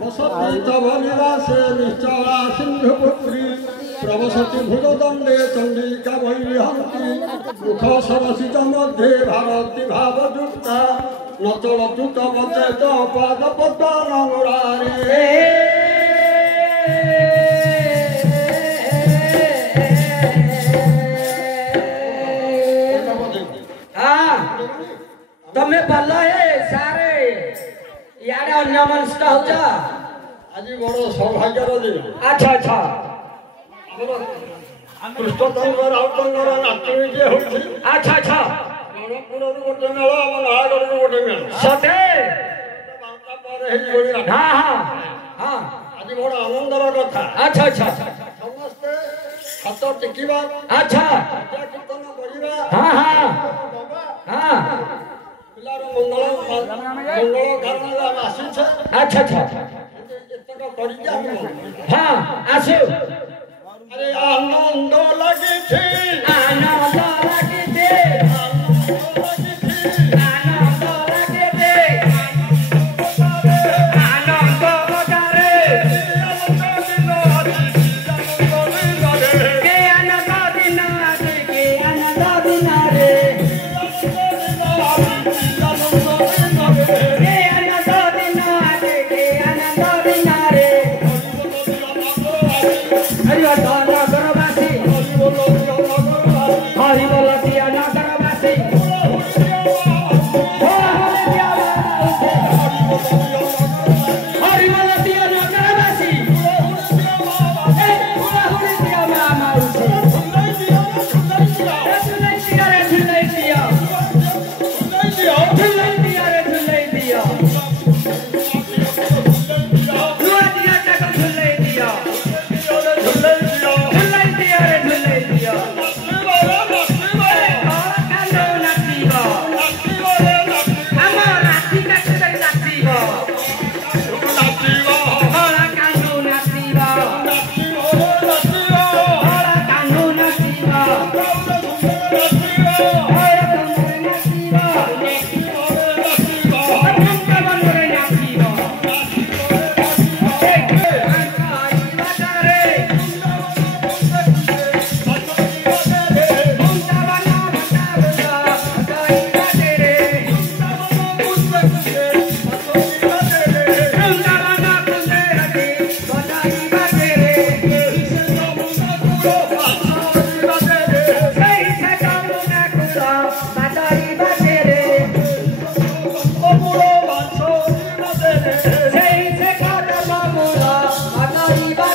बसतीतवनिवासे निश्चला सिंहपुत्री प्रवसति भुजदण्डे चण्डिका वैहन्ती मुखसरसित मध्ये भारती भावयुक्ता न चलतु तव चेत पादपद्ममुरारे तमे भल हे सारे याडे अन्य मनस्क होच आज बड़ सौभाग्यर दिन। अच्छा अच्छा कृष्णचंद्र राउतंगर नातुणीटे होइछि। अच्छा अच्छा रणपुरରୁ ଗୋଟେ ମେଳ ଆମ ନୟାଗଡ଼ରୁ ଗୋଟେ ମେଳ ସତେ ବାର୍ତ୍ତା ପରେ ହେଇଯିବଣି। हाँ हाँ हाँ ଆଜି ବଡ଼ ଆନନ୍ଦର କଥା। अच्छा अच्छा ସମସ୍ତେ ହାତ ଟେକିବା अच्छा କୀର୍ତ୍ତନ କରିବା हाँ हाँ हाँ ପିଲାର ମଙ୍ଗଳ କାରଣରେ ଆମେ ଆସିଛେ। अच्छा अच्छा ଏତକ କରିକି ଆମେ हाँ आसो अरे आनंद लगिछि आनंद लागिते आनंद लागिते आनंद बजारे के आनंद दिन रे के आनंद दिन रे के आनंद दिन रे के आनंद दिन रे हरि नगरवासी हरि बोल दिया नगरवासी हरि बोल दिया नगरवासी हरि दिया मामा Arriba